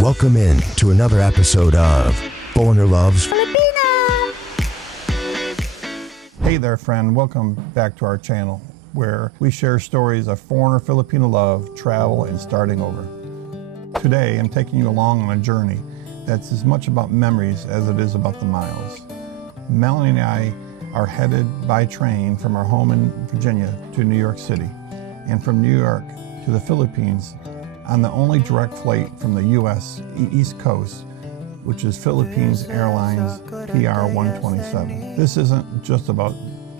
Welcome in to another episode of Foreigner Loves Filipina. Hey there, friend. Welcome back to our channel, where we share stories of foreigner Filipino love, travel, and starting over. Today, I'm taking you along on a journey that's as much about memories as it is about the miles. Melanie and I are headed by train from our home in Virginia to New York City, and from New York to the Philippines on the only direct flight from the U.S. East Coast, which is Philippines Airlines PR-127. This isn't just about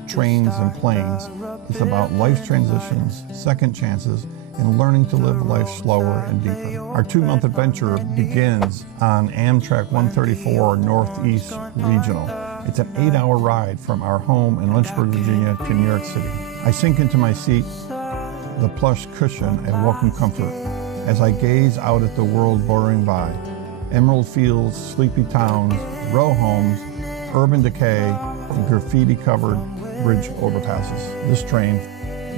trains and planes. It's about life's transitions, second chances, and learning to live life slower and deeper. Our 2-month adventure begins on Amtrak 134 Northeast Regional. It's an 8-hour ride from our home in Lynchburg, Virginia to New York City. I sink into my seat, the plush cushion and welcome comfort, as I gaze out at the world boring by. Emerald fields, sleepy towns, row homes, urban decay, and graffiti-covered bridge overpasses. This train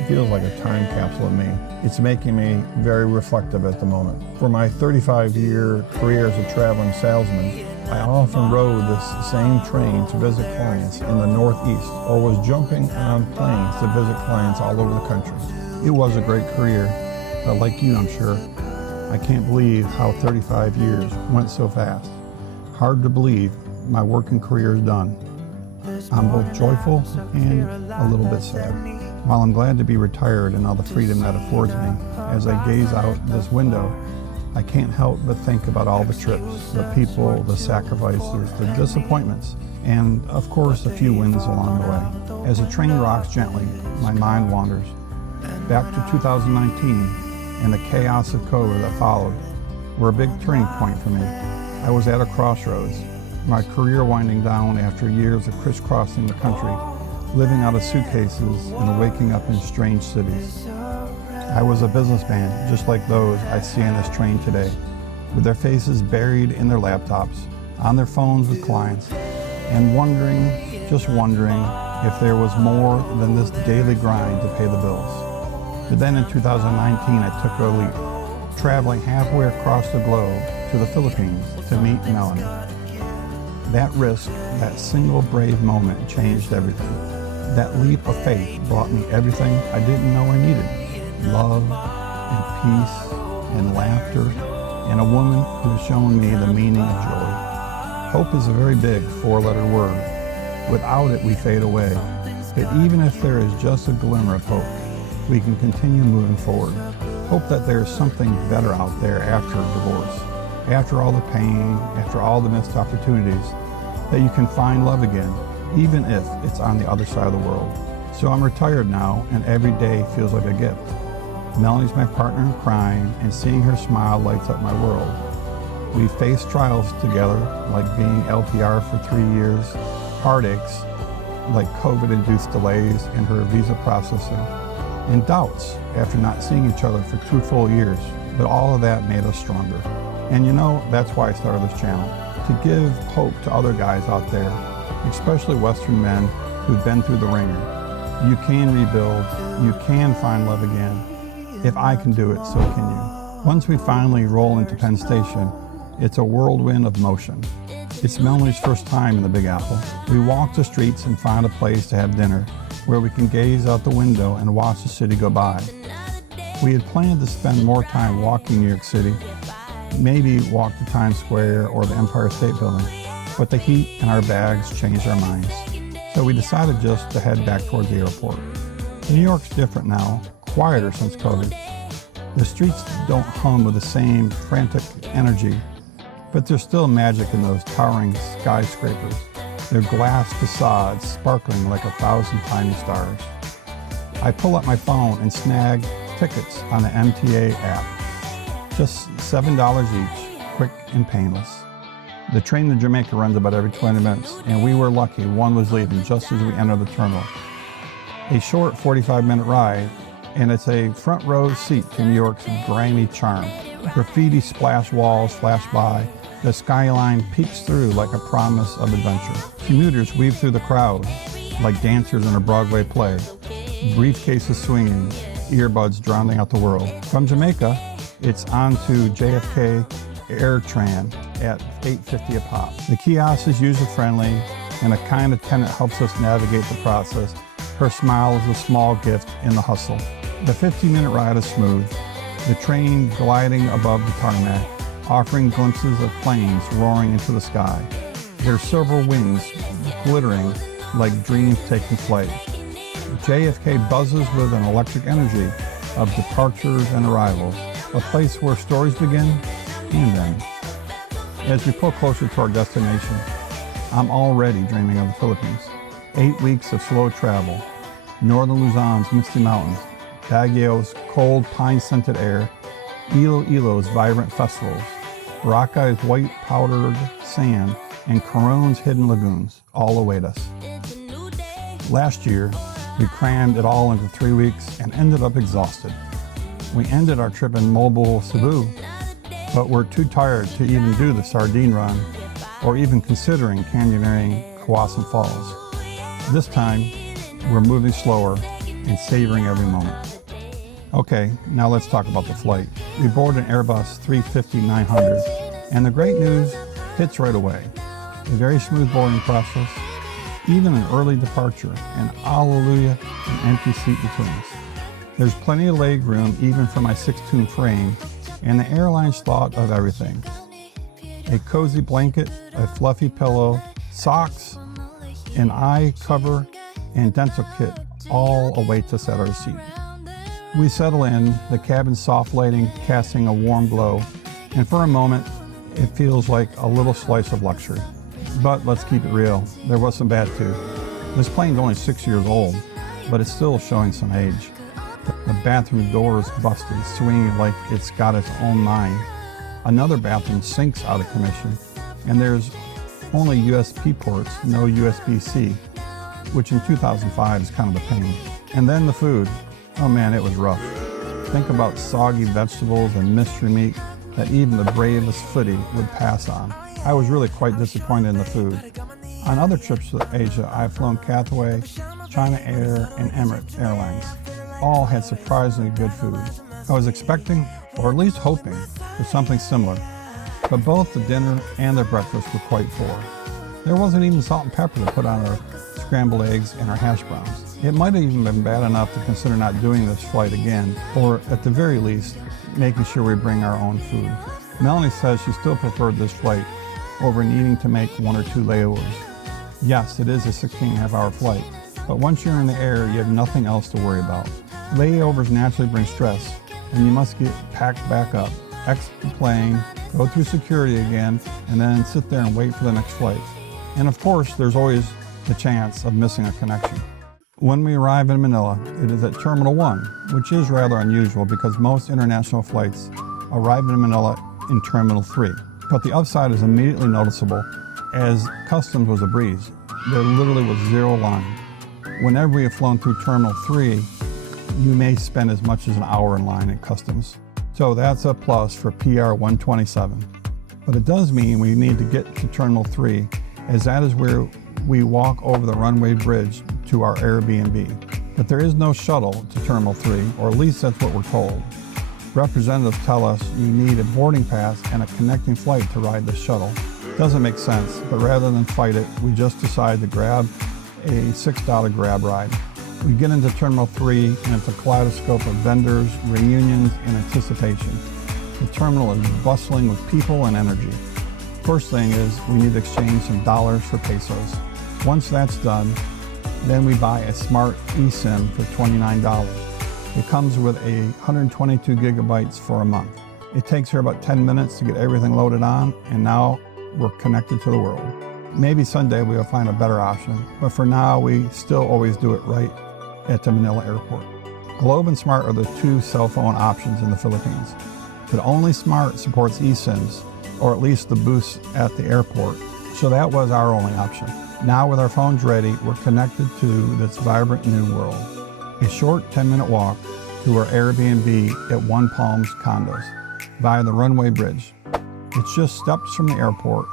feels like a time capsule of me. It's making me very reflective at the moment. For my 35-year career as a traveling salesman, I often rode this same train to visit clients in the Northeast, or was jumping on planes to visit clients all over the country. It was a great career, but like you, I'm sure, I can't believe how 35 years went so fast. Hard to believe my working career is done. I'm both joyful and a little bit sad. While I'm glad to be retired and all the freedom that affords me, as I gaze out this window, I can't help but think about all the trips, the people, the sacrifices, the disappointments, and of course a few wins along the way. As the train rocks gently, my mind wanders back to 2019 and the chaos of COVID that followed were a big turning point for me. I was at a crossroads, my career winding down after years of crisscrossing the country, living out of suitcases and waking up in strange cities. I was a businessman, just like those I see on this train today, with their faces buried in their laptops, on their phones with clients, and wondering, just wondering, if there was more than this daily grind to pay the bills. But then in 2019, I took a leap, traveling halfway across the globe to the Philippines to meet Melanie. That risk, that single brave moment changed everything. That leap of faith brought me everything I didn't know I needed. Love and peace and laughter and a woman who has shown me the meaning of joy. Hope is a very big 4-letter word. Without it, we fade away. But even if there is just a glimmer of hope, we can continue moving forward. Hope that there is something better out there after divorce, after all the pain, after all the missed opportunities, that you can find love again, even if it's on the other side of the world. So I'm retired now, and every day feels like a gift. Melanie's my partner in crime, and seeing her smile lights up my world. We faced trials together, like being LPR for 3 years, heartaches, like COVID-induced delays in her visa processing, and doubts after not seeing each other for 2 full years. But all of that made us stronger. And you know, that's why I started this channel, to give hope to other guys out there, especially Western men who've been through the ringer. You can rebuild, you can find love again. If I can do it, so can you. Once we finally roll into Penn Station, it's a whirlwind of motion. It's Melanie's first time in the Big Apple. We walk the streets and find a place to have dinner where we can gaze out the window and watch the city go by. We had planned to spend more time walking New York City, maybe walk to Times Square or the Empire State Building, but the heat and our bags changed our minds. So we decided just to head back towards the airport. New York's different now, quieter since COVID. The streets don't hum with the same frantic energy, but there's still magic in those towering skyscrapers, their glass facades sparkling like 1,000 tiny stars. I pull up my phone and snag tickets on the MTA app. Just $7 each, quick and painless. The train to Jamaica runs about every 20 minutes, and we were lucky one was leaving just as we entered the terminal. A short 45-minute ride, and it's a front row seat to New York's grimy charm. Graffiti splash walls flash by. The skyline peeks through like a promise of adventure. Commuters weave through the crowd like dancers in a Broadway play, briefcases swinging, earbuds drowning out the world. From Jamaica, it's on to JFK Air Train at $8.50 a pop. The kiosk is user-friendly, and a kind attendant helps us navigate the process. Her smile is a small gift in the hustle. The 15-minute ride is smooth, the train gliding above the tarmac, offering glimpses of planes roaring into the sky. Their silver wings glittering like dreams taking flight. JFK buzzes with an electric energy of departures and arrivals, a place where stories begin and end. As we pull closer to our destination, I'm already dreaming of the Philippines. 8 weeks of slow travel, northern Luzon's misty mountains, Baguio's cold pine-scented air, Iloilo's vibrant festivals, Boracay's white powdered sand, and Coron's hidden lagoons all await us. Last year, we crammed it all into 3 weeks and ended up exhausted. We ended our trip in Mobile, Cebu, but we're too tired to even do the sardine run or even considering canyoneering Kawasan Falls. This time, we're moving slower and savoring every moment. Okay, now let's talk about the flight. We boarded an Airbus 350-900, and the great news hits right away. A very smooth boarding process, even an early departure, and hallelujah, an empty seat between us. There's plenty of leg room even for my 6'2" frame, and the airlines thought of everything. A cozy blanket, a fluffy pillow, socks, an eye cover, and dental kit all await us at our seat. We settle in, the cabin soft lighting casting a warm glow, and for a moment, it feels like a little slice of luxury. But let's keep it real, there was some bad too. This plane's only 6 years old, but it's still showing some age. The bathroom door is busted, swinging like it's got its own mind. Another bathroom sinks out of commission, and there's only USB ports, no USB-C, which in 2005 is kind of a pain. And then the food. Oh man, it was rough. Think about soggy vegetables and mystery meat that even the bravest foodie would pass on. I was really quite disappointed in the food. On other trips to Asia, I've flown Cathay, China Air, and Emirates Airlines. All had surprisingly good food. I was expecting, or at least hoping, for something similar, but both the dinner and the breakfast were quite poor. There wasn't even salt and pepper to put on our scrambled eggs and our hash browns. It might have even been bad enough to consider not doing this flight again, or at the very least, making sure we bring our own food. Melanie says she still preferred this flight over needing to make 1 or 2 layovers. Yes, it is a 16.5-hour flight, but once you're in the air, you have nothing else to worry about. Layovers naturally bring stress, and you must get packed back up, exit the plane, go through security again, and then sit there and wait for the next flight. And of course, there's always the chance of missing a connection. When we arrive in Manila, it is at Terminal 1, which is rather unusual because most international flights arrive in Manila in Terminal 3. But the upside is immediately noticeable, as customs was a breeze. There literally was zero line. Whenever we have flown through Terminal 3, you may spend as much as an hour in line at customs. So that's a plus for PR 127. But it does mean we need to get to Terminal 3, as that is where we walk over the Runway bridge to our AirBNB. But there is no shuttle to Terminal 3, or at least that's what we're told. Representatives tell us you need a boarding pass and a connecting flight to ride the shuttle. Doesn't make sense, but rather than fight it, we just decide to grab a $6 grab ride. We get into Terminal 3, and it's a kaleidoscope of vendors, reunions, and anticipation. The terminal is bustling with people and energy. First thing is we need to exchange some dollars for pesos. Once that's done, then we buy a smart eSIM for $29. It comes with 122 gigabytes for a month. It takes her about 10 minutes to get everything loaded on, and now we're connected to the world. Maybe someday we'll find a better option, but for now we still always do it right at the Manila Airport. Globe and Smart are the 2 cell phone options in the Philippines, but only Smart supports eSIMs, or at least the booths at the airport, so that was our only option. Now with our phones ready, we're connected to this vibrant new world. A short 10-minute walk to our AirBNB at One Palms condos via the Runway bridge. It's just steps from the airport,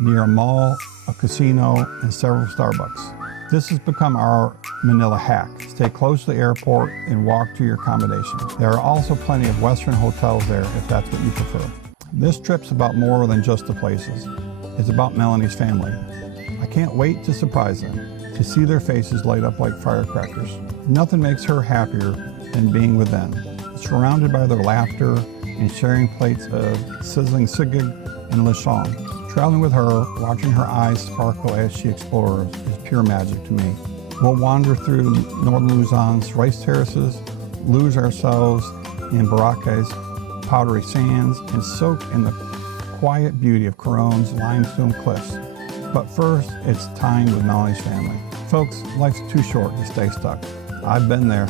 near a mall, a casino, and several Starbucks. This has become our Manila hack. Stay close to the airport and walk to your accommodation. There are also plenty of Western hotels there if that's what you prefer. This trip's about more than just the places. It's about Melanie's family. I can't wait to surprise them, to see their faces light up like firecrackers. Nothing makes her happier than being with them, surrounded by their laughter and sharing plates of sizzling sigig and lechon. Traveling with her, watching her eyes sparkle as she explores, is pure magic to me. We'll wander through northern Luzon's rice terraces, lose ourselves in Boraca's powdery sands, and soak in the quiet beauty of Coron's limestone cliffs. But first, it's time with Melanie's family. Folks, life's too short to stay stuck. I've been there,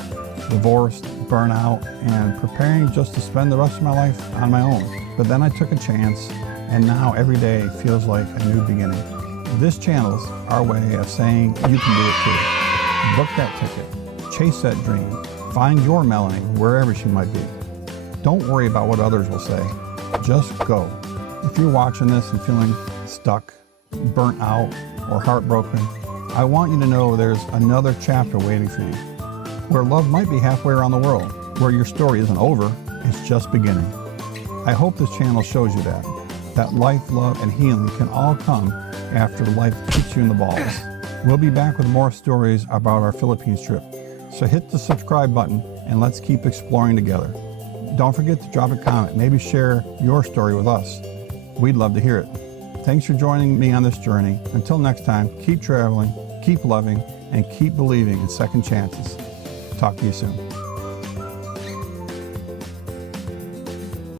divorced, burnout, and preparing just to spend the rest of my life on my own. But then I took a chance, and now every day feels like a new beginning. This channel's our way of saying you can do it too. Book that ticket, chase that dream, find your Melanie wherever she might be. Don't worry about what others will say, just go. If you're watching this and feeling stuck, burnt out, or heartbroken, I want you to know there's another chapter waiting for you, where love might be halfway around the world, where your story isn't over, it's just beginning. I hope this channel shows you that life, love, and healing can all come after life kicks you in the balls. We'll be back with more stories about our Philippines trip, so hit the subscribe button and let's keep exploring together. Don't forget to drop a comment, maybe share your story with us. We'd love to hear it. Thanks for joining me on this journey. Until next time, keep traveling, keep loving, and keep believing in second chances. Talk to you soon.